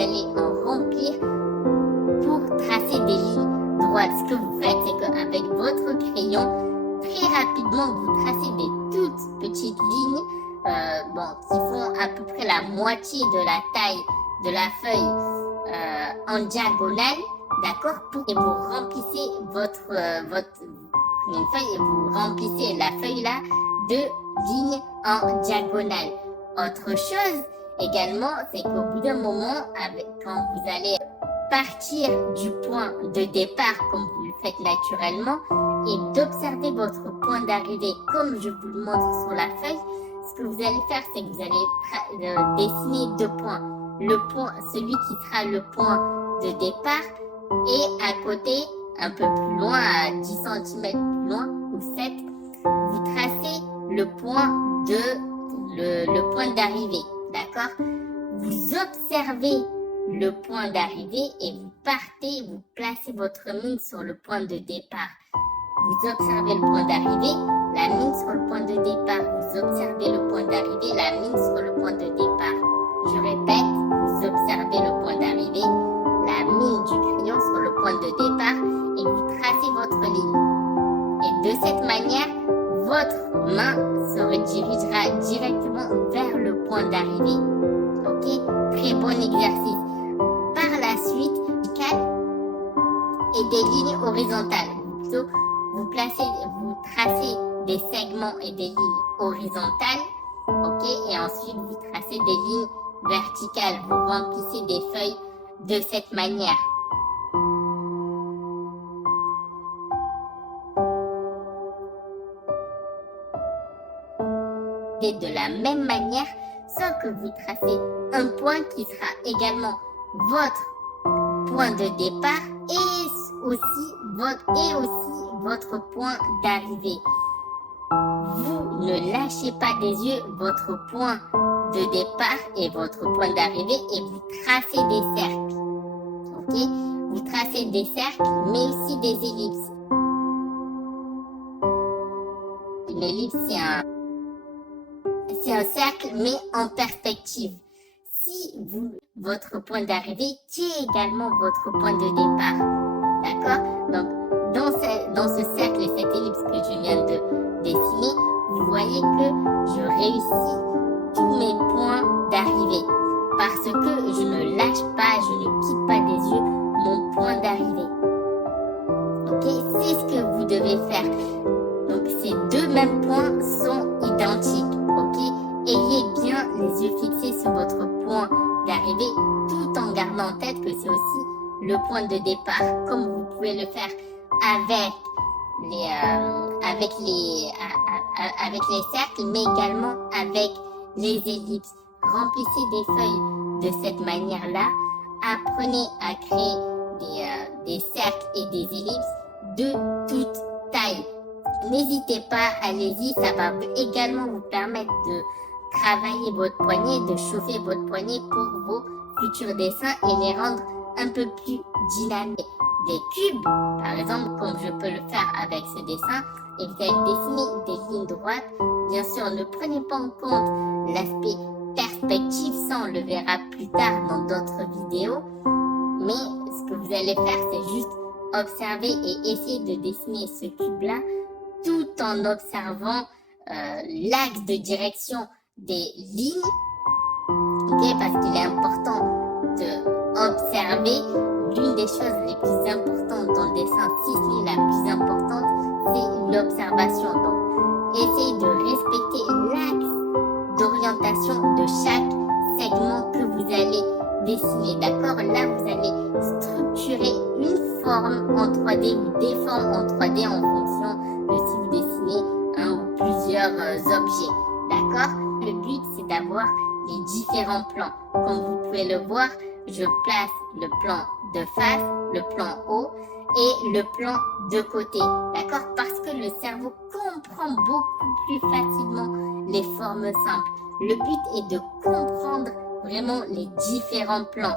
allez en remplir pour tracer des lignes droites. Ce que vous faites, c'est qu'avec votre crayon, très rapidement, vous tracez des toutes petites lignes qui font à peu près la moitié de la taille de la feuille en diagonale, d'accord, et vous remplissez une feuille et vous remplissez la feuille là de lignes en diagonale. Autre chose également, c'est qu'au bout d'un moment, quand vous allez partir du point de départ comme vous le faites naturellement et d'observer votre point d'arrivée comme je vous le montre sur la feuille, ce que vous allez faire, c'est que vous allez dessiner deux points. Le point, celui qui sera le point de départ, et à côté, un peu plus loin, à 10 cm plus loin, ou 7, vous tracez le point d'arrivée, d'accord? Vous observez le point d'arrivée et vous partez, vous placez votre mine sur le point de départ. Vous observez le point d'arrivée, la mine sur le point de départ. Vous observez le point d'arrivée, la mine sur le point de départ. Je répète, vous observez le point d'arrivée, la mine du crayon sur le point de départ et vous tracez votre ligne. Et de cette manière, votre main se redirigera directement vers le point d'arrivée. Ok? Très bon exercice. Par la suite, et des lignes horizontales. Plutôt, vous tracez des segments et des lignes horizontales. Ok? Et ensuite, vous tracez des lignes verticales. Vous remplissez des feuilles de cette manière. Et de la même manière, sauf que vous tracez un point qui sera également votre point de départ et aussi votre point d'arrivée. Vous ne lâchez pas des yeux votre point de départ et votre point d'arrivée et vous tracez des cercles. Ok? Vous tracez des cercles mais aussi des ellipses. Une ellipse, c'est un cercle mais en perspective. Si votre point d'arrivée tient également votre point de départ. D'accord? Donc, dans ce cercle et cette ellipse que je viens de dessiner, vous voyez que je réussis tous mes points d'arrivée. Parce que je ne lâche pas, je ne quitte pas des yeux mon point d'arrivée. Ok? C'est ce que vous devez faire. Donc, ces deux mêmes points sont identiques. Ok? Ayez bien les yeux fixés sur votre point d'arrivée tout en gardant en tête que c'est aussi le point de départ, comme vous pouvez le faire avec les cercles, mais également avec les ellipses. Remplissez des feuilles de cette manière-là. Apprenez à créer des cercles et des ellipses de toute taille. N'hésitez pas, allez-y, ça va également vous permettre de travailler votre poignet, de chauffer votre poignet pour vos futurs dessins et les rendre un peu plus dynamiques. Des cubes, par exemple, comme je peux le faire avec ce dessin, et vous allez dessiner des lignes droites. Bien sûr, ne prenez pas en compte l'aspect perspective, ça on le verra plus tard dans d'autres vidéos. Mais ce que vous allez faire, c'est juste observer et essayer de dessiner ce cube-là tout en observant l'axe de direction des lignes. Okay, parce qu'il est important d'observer. L'une des choses les plus importantes dans le dessin, si ce n'est la plus importante, c'est l'observation. Donc, essayez de respecter l'axe d'orientation de chaque segment que vous allez dessiner. D'accord? Là, vous allez structurer une forme en 3D ou des formes en 3D en fonction de si vous dessinez un ou plusieurs objets. D'accord? Le but, c'est d'avoir les différents plans. Comme vous pouvez le voir, je place le plan de face, le plan haut et le plan de côté. D'accord? Parce que le cerveau comprend beaucoup plus facilement les formes simples. Le but est de comprendre vraiment les différents plans.